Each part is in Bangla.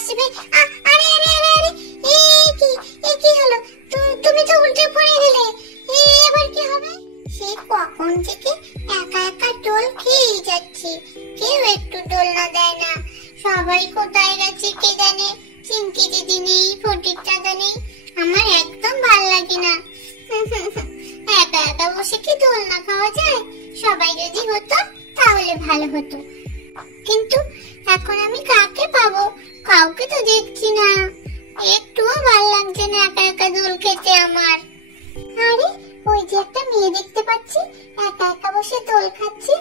আসবে। আরে আরে আরে আরে, এ কি হলো? তুমি তো উল্টে পড়ে গেলে, এবার কি হবে? সে কখন থেকে একা একা দোল খেয়েই যাচ্ছি, কেউ একটু দোলনা দেয় না। সবাই কোথায় গেছে কে জানে। চিংকি দিদি নেই, ফটিক দাদা নেই, আমার একদম ভাল লাগে না। একা একা বসে কি দোলনা খাওয়া যায়? সবাই যদি হতো তাহলে ভালো হতো, কিন্তু এখন আমি কাকে পাবো? কাউকে তো দেখছি না, একটুও ভাল লাগছে না একা একা দোল খেতে আমার। আরে ওই যে একটা মেয়ে দেখতে পাচ্ছি, একা একা বসে দোল খাচ্ছে,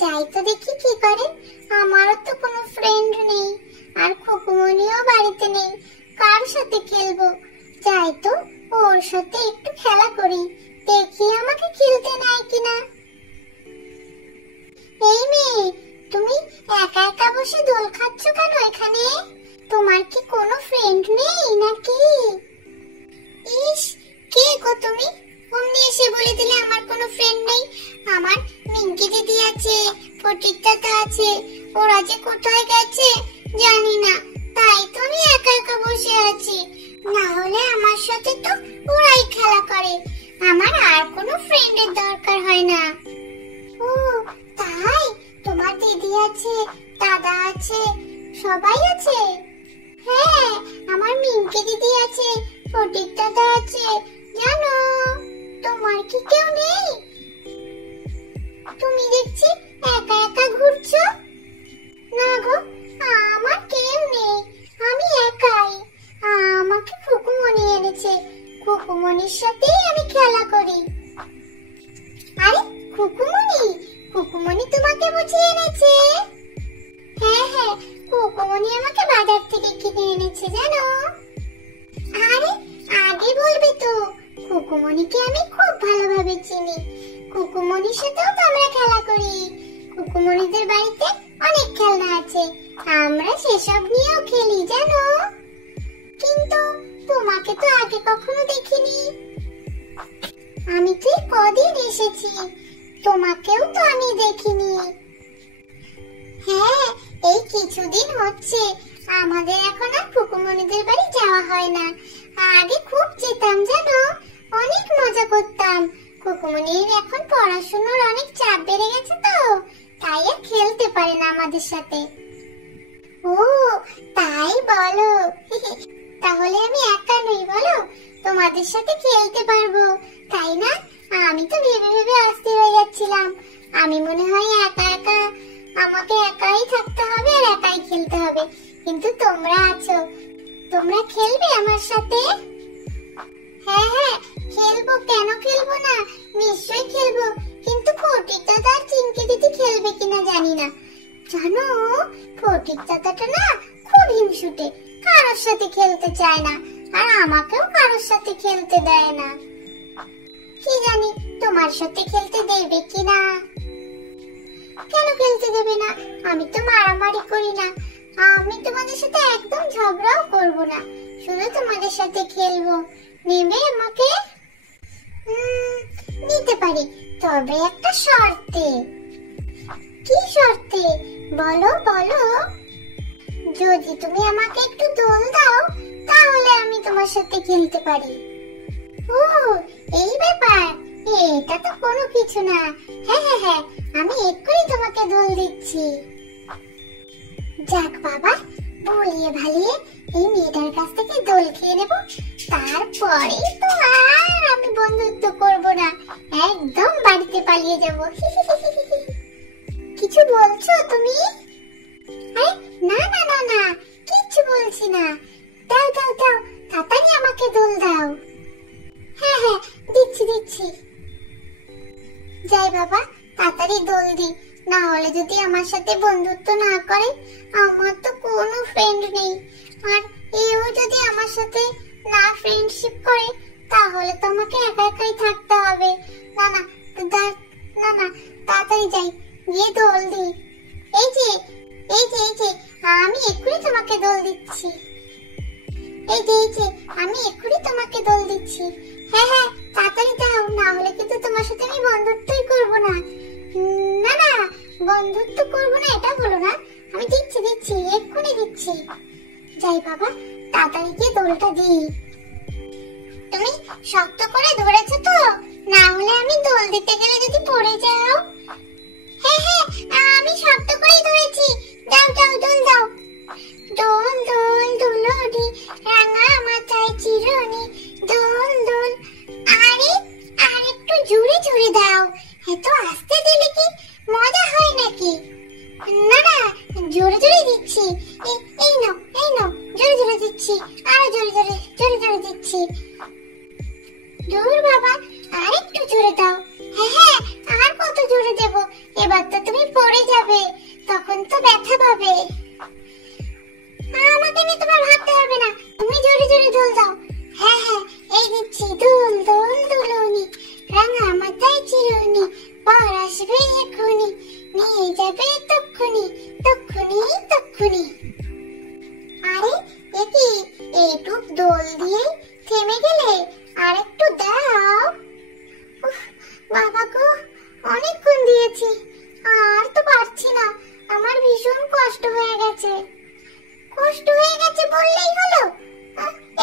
যাই তো দেখি কি করে। আমারও তো কোনো ফ্রেন্ড নেই, আর খুকুমনিও বাড়িতে নেই, কার সাথে খেলবো? যাই তো ওর সাথে একটু খেলা করি, দেখি আমাকে খেলতে নেয় কিনা। এই মেয়ে, তুমি একা একা বসে দোল খাচ্ছ কেন এখানে? তোমার কি কোনো ফ্রেন্ড নেই নাকি? ইস, কে গো তুমি? অমনি এসে বলে দিলে আমার কোনো ফ্রেন্ড নেই। আমার মিঙ্কি দিদি আছে, ফটিক দাদা আছে, ওরা যে কোথায় গেছে জানি না, তাই তো আমি একা একা বসে আছি। না হলে আমার সাথে তো ওরাই খেলা করে, আমার আর কোনো ফ্রেন্ডের দরকার হয় না। ও তাই, তোমার দিদি আছে, দাদা আছে, সবাই আছে? হ্যাঁ, আমার মিঙ্কি দিদি আছে, ফটিক দাদা আছে, জানো? তোমার কি কেউ নেই? তুমি দেখছি একা একা ঘুরছো। না গো, আমার কেউ নেই, আমি একাই। আমাকে খুকুমনি এনেছে, খুকুমনির সাথেই আমি খেলা করি। আরে খুকুমনি, খুকুমনি তোমাকে বুঝিয়ে এনেছে? হ্যাঁ হ্যাঁ, খুকুমনি আমাকে বাজার থেকে কিনে এনেছে জানো। আরে আগে বলবে তো, খুকুমনিকে আমি খুব ভালোভাবে চিনি, খুকুমনির সাথেও তো আমরা খেলা করি। খুকুমনিদের বাড়িতে অনেক খেলনা আছে, আমরা সেসব নিয়েও খেলি জানো। কিন্তু তোমাকে তো আগে কখনো দেখিনি। আমি তো কদিন এসেছি, তোমাকেও তো আমি দেখিনি। হ্যাঁ, এই কিছুদিন হচ্ছে, আমাদের এখন আর খুকুমনিদের বাড়ি যাওয়া হয় না। আগে খুব যেতাম জানো, অনেক মজা করতাম। খুকুমনির এখন পড়াশোনার অনেক চাপ বেড়ে গেছে তো, তাই আর খেলতে পারে না আমাদের সাথে। ও তাই বলো? তাহলে আমি একা নই বলো, তোমাদের সাথে খেলতে পারবো, তাই না? আমি তো ভেবে ভেবে অস্থির হয়ে যাচ্ছিলাম, আমি মনে হয় একা একা, আমাকে একাই থাকতে হবে আর একাই খেলতে হবে, কিন্তু তোমরা আছো, তোমরা খেলবে আমার সাথে? হ্যাঁ হ্যাঁ খেলবো, কেন খেলবো না, নিশ্চয়ই খেলবো, কিন্তু ফটিক দাদা আর চিংকি দিদি খেলবে কিনা জানি না। জানো, ফটিক দাদাটা না খুব হিংসুটে, কারোর সাথে খেলতে চায় না, আর আমাকেও কারোর সাথে খেলতে দেয় না। কি জানি তোমার সাথে খেলতে দেবে কিনা। কেন খেলতে দেবে না? আমি তো মারামারি করি না, আমি তোমাদের সাথে একদম ঝগড়াও করব না, শুধু তোমাদের সাথে খেলবো। নেবে আমাকে? নিতে পারি, তবে একটা শর্তে। কি শর্তে? বলো বলো। যদি তুমি আমাকে একটু দোল দাও, তাহলে আমি তোমার সাথে খেলতে পারি। ও এই ব্যাপার, এটা তো কোনো কিছু না। হ্যাঁ হ্যাঁ হ্যাঁ, আমি এক্ষুনি তোমাকে দোল দিচ্ছি। যাক বাবা, বলিয়ে ভালিয়ে এই মেয়েটার কাছ থেকে দোল খেয়ে নেব, তারপরে তো আর আমি বন্ধুত্ব করব না, একদম বাড়িতে পালিয়ে যাব। কিছু বলছো তুমি? আরে না না না না, কিচ্ছু বলছি না। দাও দাও দাও, তাড়াতাড়ি আমাকে দোল দাও। হ্যাঁ হ্যাঁ দিচ্ছি দিচ্ছি। যাই বাবা, তাড়াতাড়ি দোল দি, না হলে যদি আমার সাথে বন্ধুত্ব না করে, আমার তো কোনো ফ্রেন্ড নেই, আর এও যদি আমার সাথে না ফ্রেন্ডশিপ করে, তাহলে তো আমাকে একা একাই থাকতে হবে। না না না না, তাড়াতাড়ি যাই, গিয়ে দোল দি। এই যে এই যে এই যে, আমি এক্ষুনি তোমাকে দোল দিচ্ছি। এই যে এই যে, আমি এক্ষুনি তোমাকে দোল দিচ্ছি। হ্যাঁ হ্যাঁ তাড়াতাড়ি দাও, না হলে কিন্তু তোমার সাথে আমি বন্ধুত্বই করব না। না না, বন্ধুত্ব করব না এটা বলো না, আমি দিচ্ছি দিচ্ছি, এক্ষুনি দিচ্ছি। যাই বাবা, তাড়াতাড়ি গিয়ে দোলটা দিই। তুমি শক্ত করে ধরেছো তো? না হলে আমি দোল দিতে গেলে যদি পড়ে যাও। হ্যাঁ হ্যাঁ, আমি শক্ত করেই ধরেছি। দাও দাও, দোল দাও। দোল দোল দুলনি, রাঙা মাথায় চিরুনি, দোল দোল। আরে আর একটু জোরে জোরে দাও। এত আস্তে দিলে কি মজা হয় নাকি? না না, জোরে জোরে দিচ্ছি। এই নাও, এই নাও, জোরে জোরে দিচ্ছি। আর জোরে জোরে জোরে জোরে দিচ্ছি। দূর বাবা, আর একটু জোরে দাও। হ্যাঁ হ্যাঁ, আর কত জোরে দেব? এবার তো তুমি পড়ে যাবে, তখন তো ব্যথা পাবে। আমাকে নিয়ে তোমার ভাবতে হবে না, তুমি জোরে জোরে দোল দাও। হ্যাঁ হ্যাঁ, এই দিচ্ছি। দোল দোল দুলনি, রাঙা মাথায় চিরুনি, পর আসবে এক্ষুনি, নিয়ে যাবে তক্ষুনি তক্ষুনি তক্ষুনি। আরে এ কি, এইটুক দোল দিয়ে থেমে গেলে? আর একটু দাও। বাবা গো, অনেকক্ষণ দিয়েছি, আর তো পারছি না। আমার ভীষণ কষ্ট হয়ে গেছে। কষ্ট হয়ে গেছে বললেই হলো?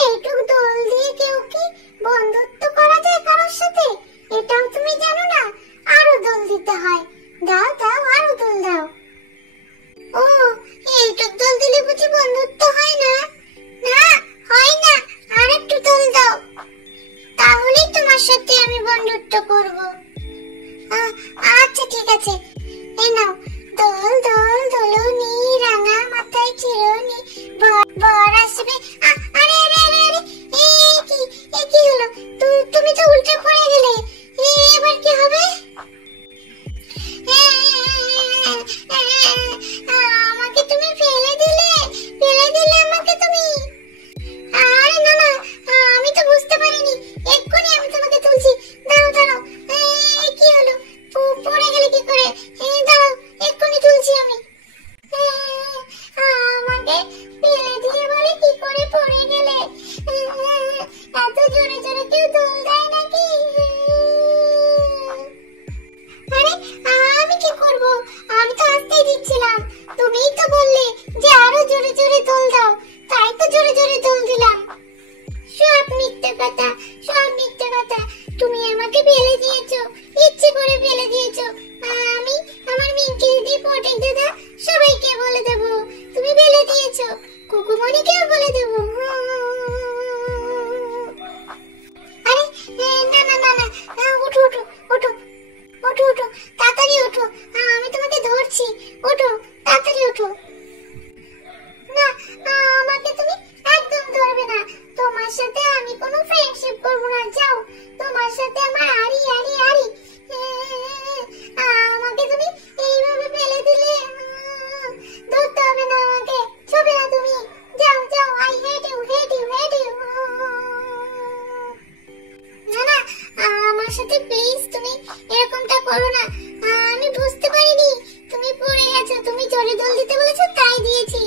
এইটুক দোল দিয়ে কেউ কি বন্ধুত্ব করা যায় কারোর সাথে? এটাও তুমি জানো না? আরো দোল দিতে হয়। দাও দাও, আরো দোল দাও। ও, এইটুক দোল দিলে বুঝি বন্ধুত্ব হয় না? না, হয় না। আর একটু দোল দাও, তাহলেই তোমার সাথে আমি বন্ধুত্ব করব। আচ্ছা ঠিক আছে, এই নাও। দোল দোল দোলনি, রাঙা মাথায় চিরুনি, বর আসবে। আরে আরে আরে আরে, এ কি হলো? তুমি তো উল্টে পড়ে গেলে। এবার কি হবে? আমাকে তুমি ফেলে দিলে, ফেলে দিলে আমাকে তুমি। আরে না না, আমি তো বুঝতে পারিনি। এক্ষুনি আমি তোমাকে তুলছি। দাঁড়াও দাঁড়াও, কি হলো? পড়ে গেলে কি করে? দাঁড়াও, এক্ষুনি তুলছি আমি। আমাকে ফেলে দিয়ে বলে কি করে পড়ে গেলে? এত জোরে জোরে কেউ দোল দেয় নাকি? আরে আমি কি করব? আমি তো আসতেই দিচ্ছিলাম। তুমিই তো বললে যে আরো জোরে জোরে দোল দাও, তাই তো জোরে জোরে দোল দিলাম। সব মিথ্যে কথা, সব মিথ্যে কথা। তুমি আমাকে ফেলে দিয়েছো, ইচ্ছে করে ফেলে দিয়েছো। আমি আমার মিঙ্কি দিদি, ফটিক দাদা, সবাইকে বলে দেব তুমি ফেলে দিয়েছো। কুকুমণিকেও বলে দেব। আরে না না না না, ওঠো ওঠো ওঠো ওঠো ওঠো, তাড়াতাড়ি ওঠো। আমি তোমাকে ধরছি, ওঠো তাড়াতাড়ি ওঠো। না, আমাকে তুমি একদম ধরবে না। তোমার সাথে আমি কোনো ফ্রেন্ডশিপ করব না। যাও, তোমার সাথে আমার আড়ি আড়ি আড়ি। আমাকে তুমি এইভাবে ফেলে দিলে, ধরতে হবে না আমাকে, ছবে না তুমি। যাও যাও, I hate you hate you hate you. না না, আমার সাথে প্লিজ তুমি এরকমটা করো না। আমি বুঝতে পারিনি তুমি পড়ে গেছো। তুমি জোরে দোল দিতে বলেছো তাই দিয়েছি।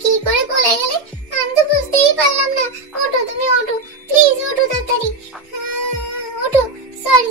কি করে পড়ে গেলে আমি তো বুঝতেই পারলাম না। ওঠো, তুমি ওঠো, প্লিজ ওঠো তাড়াতাড়ি। ওঠো, সরি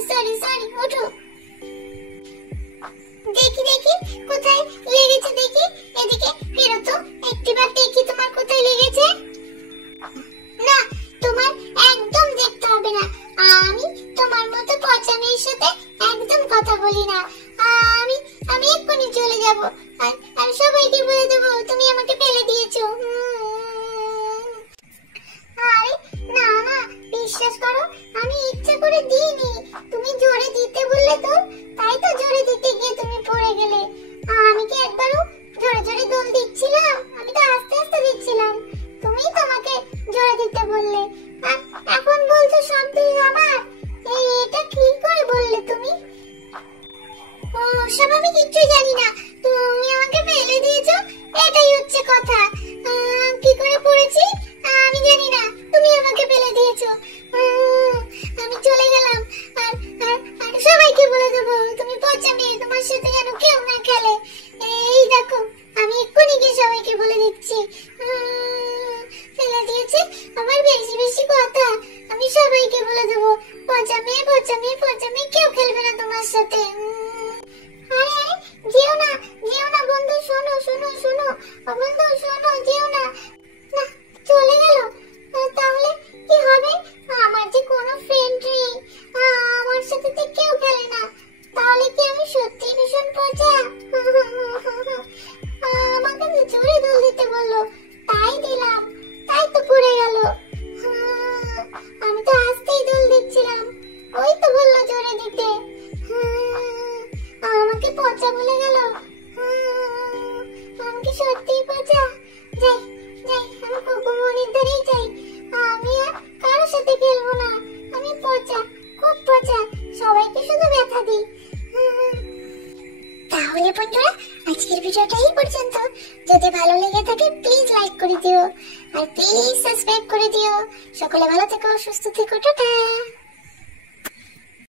তাহলে বন্ধুরা আজকের ভিডিওটা এই পর্যন্ত। যদি ভালো লেগে থাকে প্লিজ লাইক করে দিও আর প্লিজ সাবস্ক্রাইব করে দিও। সকলে ভালো থেকো, সুস্থ থেকো, টাটা।